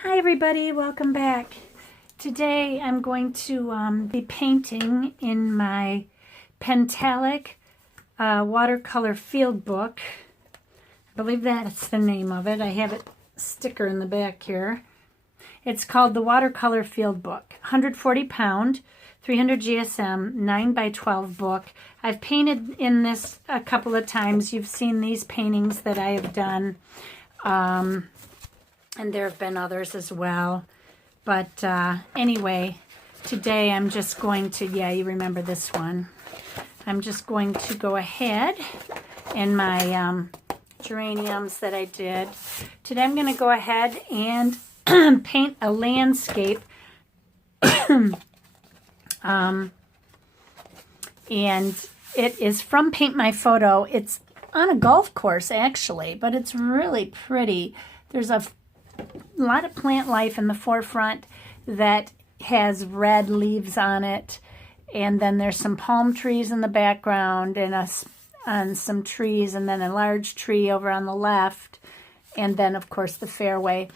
Hi everybody, welcome back. Today I'm going to be painting in my Pentalic watercolor field book. I believe that's the name of it. I have a sticker in the back here. It's called the Watercolor Field Book. 140 pound, 300 GSM, 9 by 12 book. I've painted in this a couple of times. You've seen these paintings that I have done. And there have been others as well. But anyway, today I'm just going to, yeah, you remember this one. I'm just going to go ahead in my geraniums that I did. Today I'm going to go ahead and paint a landscape. And it is from Paint My Photo. It's on a golf course, actually, but it's really pretty. There's a lot of plant life in the forefront that has red leaves on it, and then there's some palm trees in the background and some trees, and then a large tree over on the left, and then of course the fairway.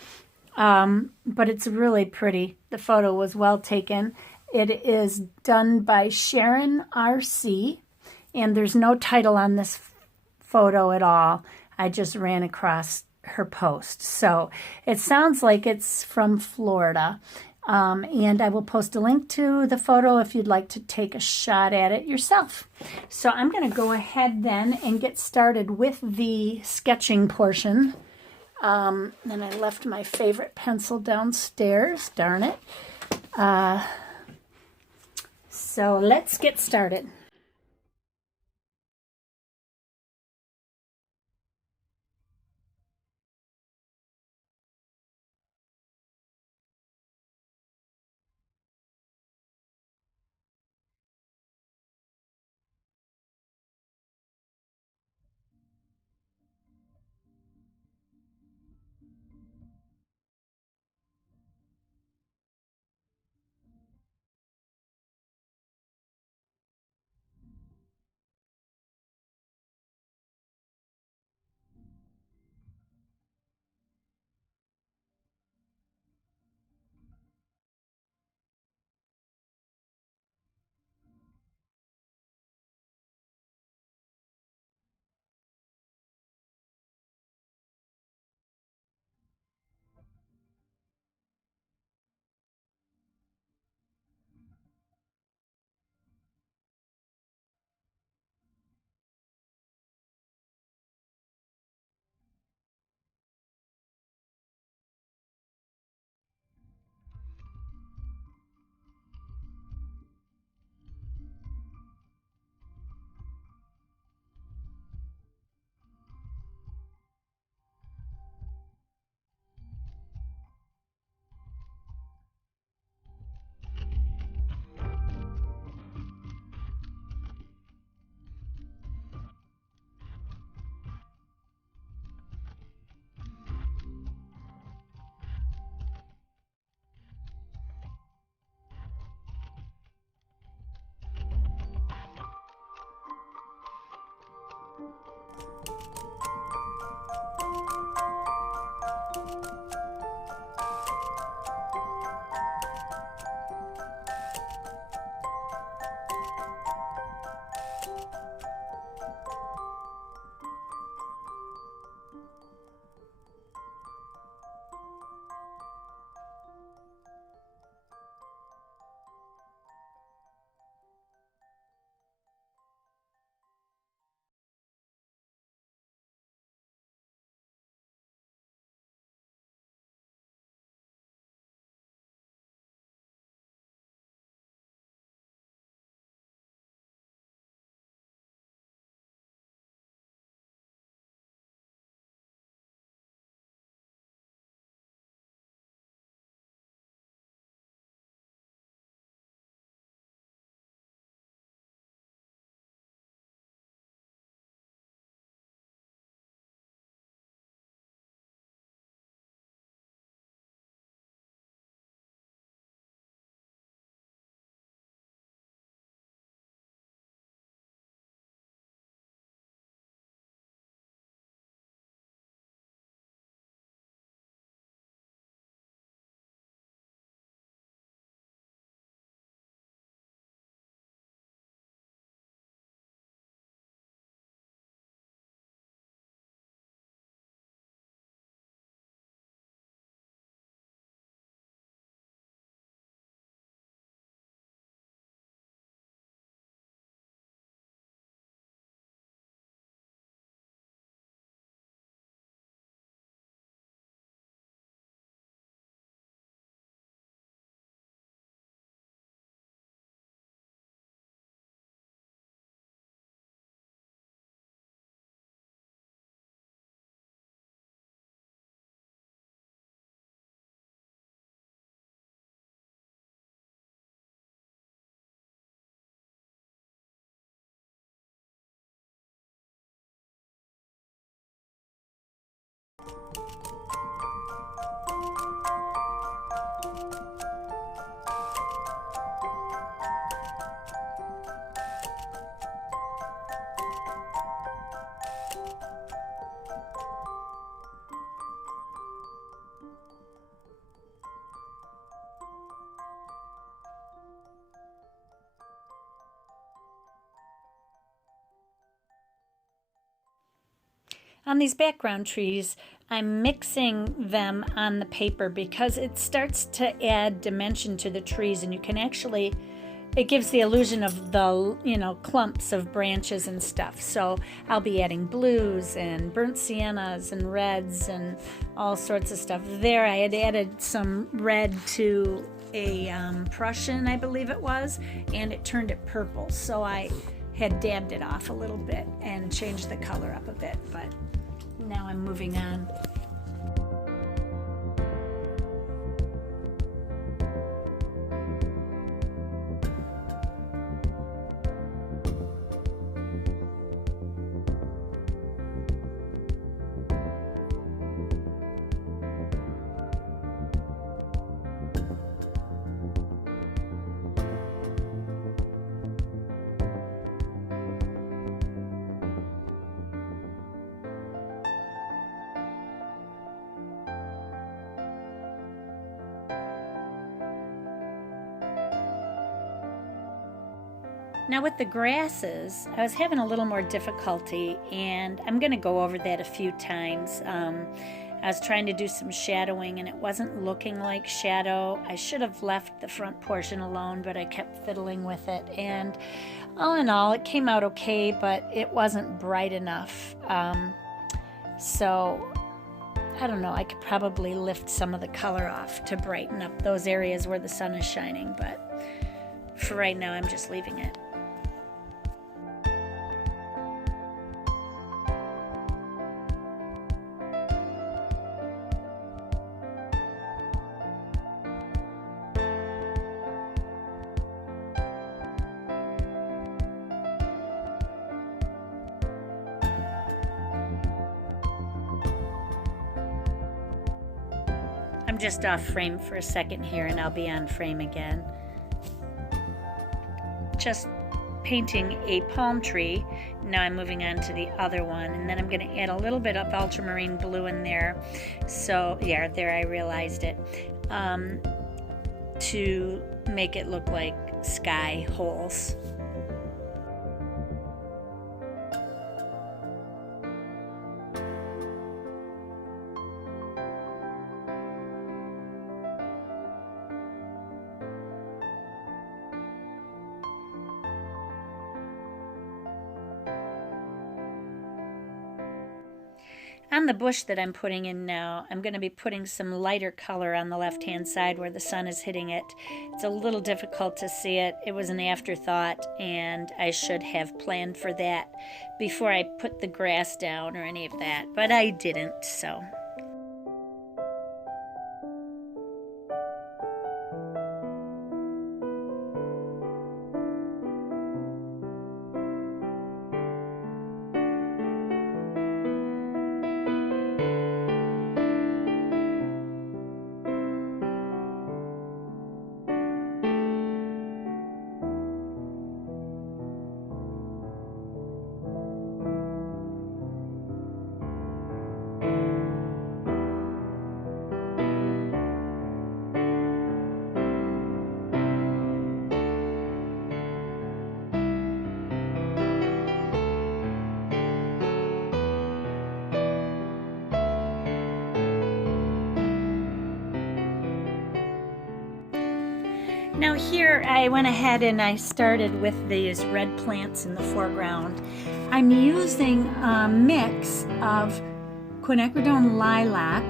But it's really pretty. The photo was well taken. It is done by Sharon RC, and there's no title on this photo at all. I just ran across her post. So it sounds like it's from Florida. And I will post a link to the photo if you'd like to take a shot at it yourself. So I'm going to go ahead then and get started with the sketching portion. And I left my favorite pencil downstairs, darn it. So let's get started. On these background trees, I'm mixing them on the paper because it starts to add dimension to the trees, and you can actually, it gives the illusion of the, clumps of branches and stuff. So I'll be adding blues and burnt siennas and reds and all sorts of stuff. There I had added some red to a Prussian, I believe it was, and it turned it purple. So I had dabbed it off a little bit and changed the color up a bit, but now I'm moving on. Now with the grasses, I was having a little more difficulty, and I'm going to go over that a few times. I was trying to do some shadowing, and it wasn't looking like shadow. I should have left the front portion alone, but I kept fiddling with it. And all in all, it came out okay, but it wasn't bright enough. So I don't know, I could probably lift some of the color off to brighten up those areas where the sun is shining, but for right now, I'm just leaving it. I'm just off frame for a second here, and I'll be on frame again. Just painting a palm tree. Now I'm moving on to the other one, and then I'm going to add a little bit of ultramarine blue in there. So yeah, there, I realized it, to make it look like sky holes. On the bush that I'm putting in now, I'm going to be putting some lighter color on the left-hand side where the sun is hitting it. It's a little difficult to see it. It was an afterthought, and I should have planned for that before I put the grass down or any of that, but I didn't, so. Now here I went ahead and I started with these red plants in the foreground. I'm using a mix of quinacridone lilac,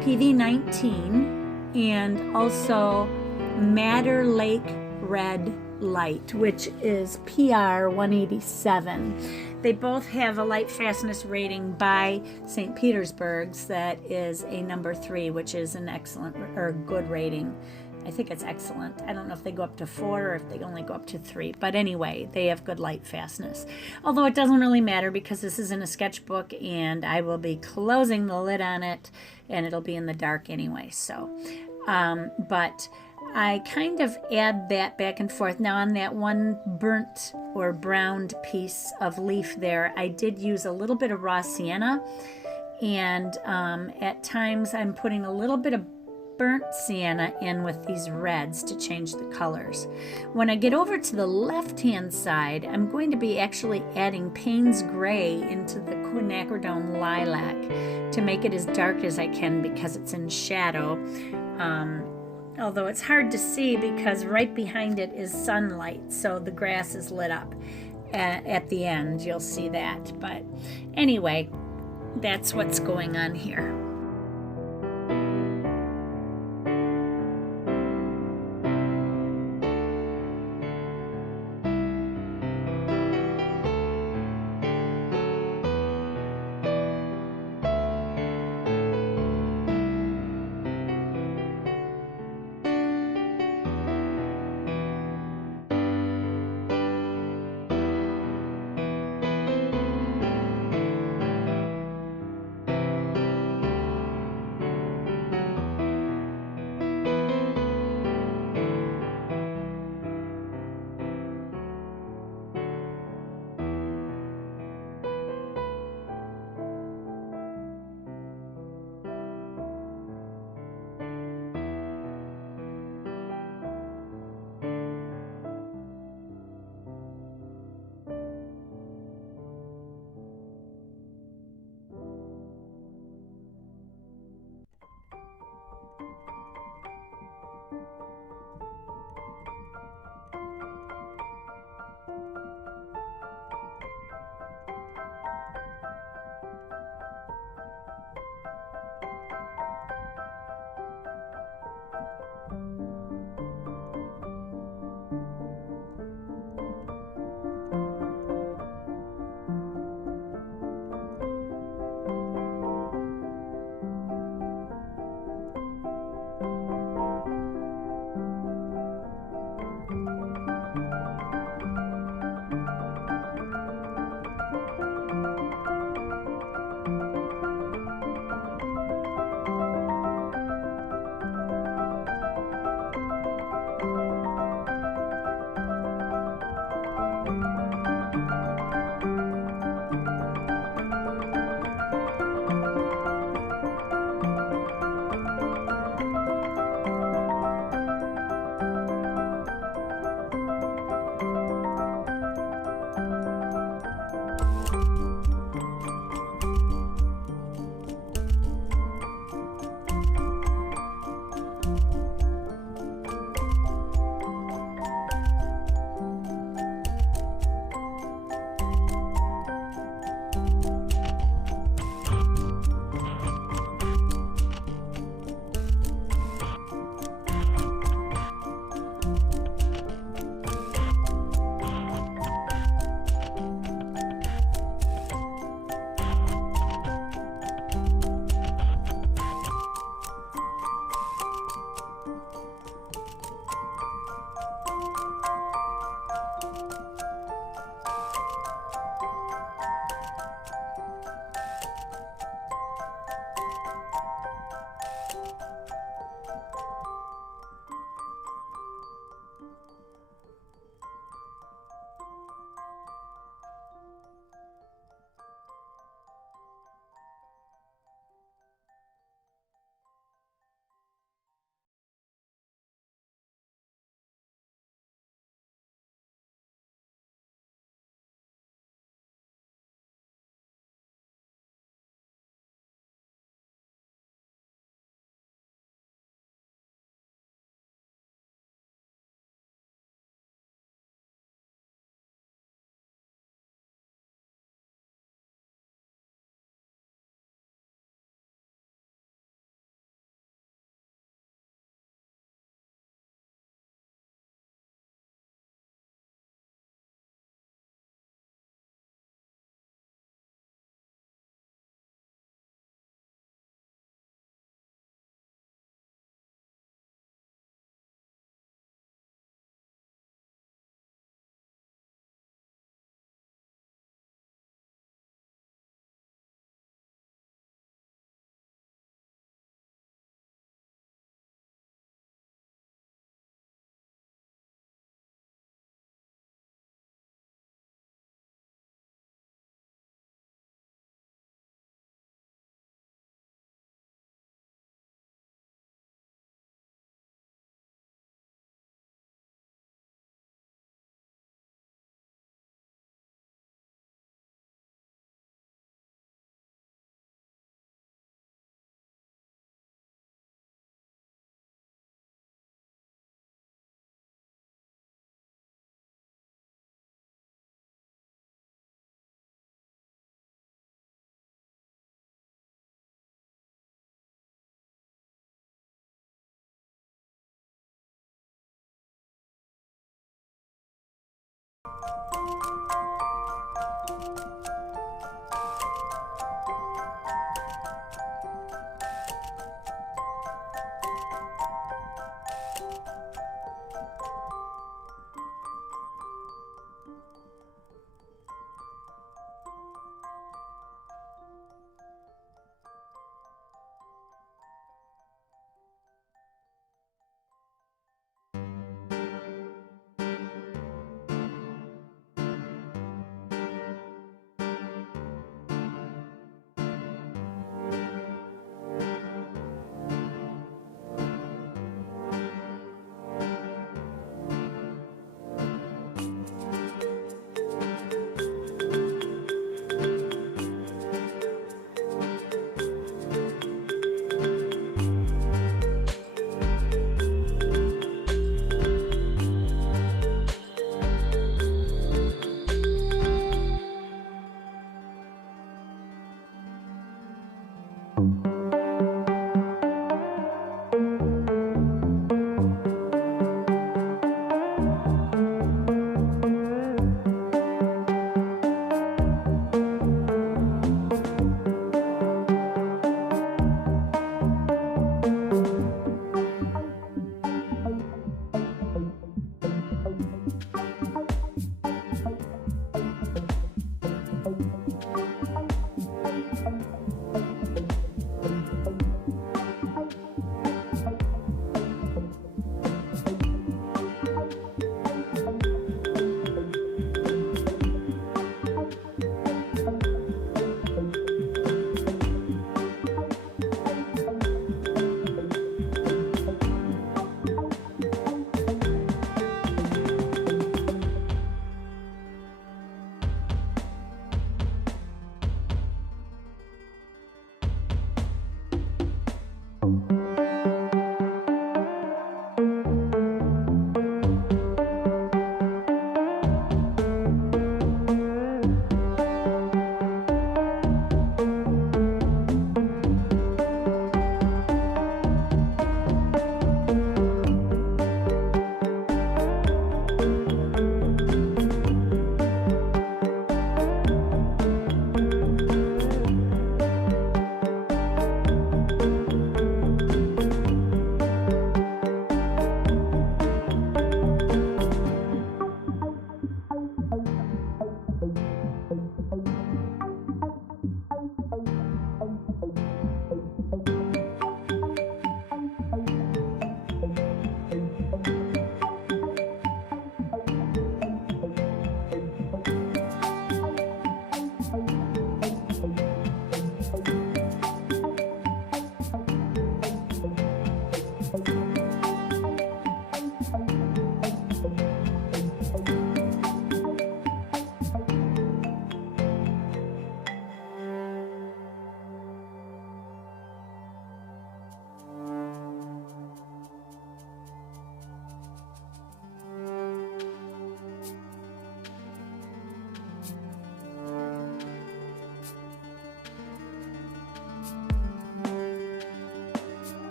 PV19, and also Madder Lake Red Light, which is PR 187. They both have a light fastness rating by St. Petersburg's that is a number 3, which is an excellent or good rating. I think it's excellent. I don't know if they go up to 4 or if they only go up to 3. But anyway, they have good light fastness. Although it doesn't really matter because this is in a sketchbook and I will be closing the lid on it and it'll be in the dark anyway. So, but I kind of add that back and forth. Now on that one burnt or browned piece of leaf there, I did use a little bit of raw sienna. And at times I'm putting a little bit of burnt sienna in with these reds to change the colors. When I get over to the left-hand side, I'm going to be actually adding Payne's Gray into the quinacridone lilac to make it as dark as I can because it's in shadow. Although it's hard to see because right behind it is sunlight, so the grass is lit up. At the end, you'll see that. But anyway, that's what's going on here.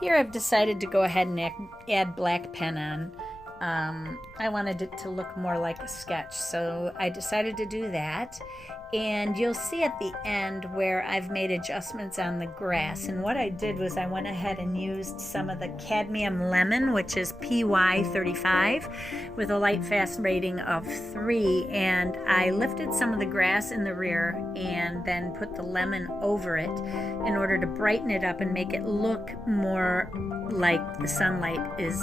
Here I've decided to go ahead and add black pen on. I wanted it to look more like a sketch, so I decided to do that. And you'll see at the end where I've made adjustments on the grass. And what I did was I went ahead and used some of the cadmium lemon, which is PY35, with a light fast rating of 3. And I lifted some of the grass in the rear and then put the lemon over it in order to brighten it up and make it look more like the sunlight is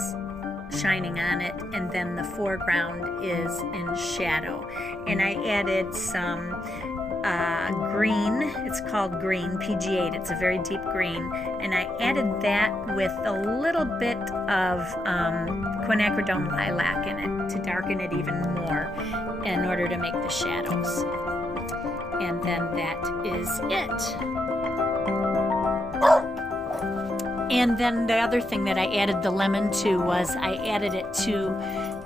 shining on it, and then the foreground is in shadow. And I added some green. It's called green, PG8. It's a very deep green, and I added that with a little bit of quinacridone lilac in it to darken it even more in order to make the shadows. And then that is it. And then the other thing that I added the lemon to was I added it to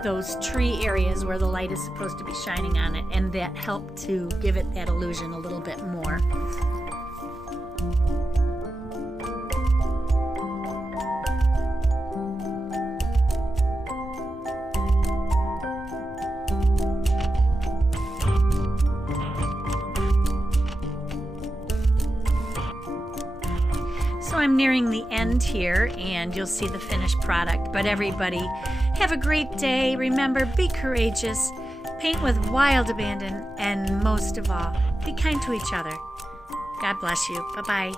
those tree areas where the light is supposed to be shining on it, and that helped to give it that illusion a little bit more. So I'm nearing the end here, and you'll see the finished product. But everybody, have a great day. Remember, be courageous, paint with wild abandon, and most of all, be kind to each other. God bless you. Bye-bye.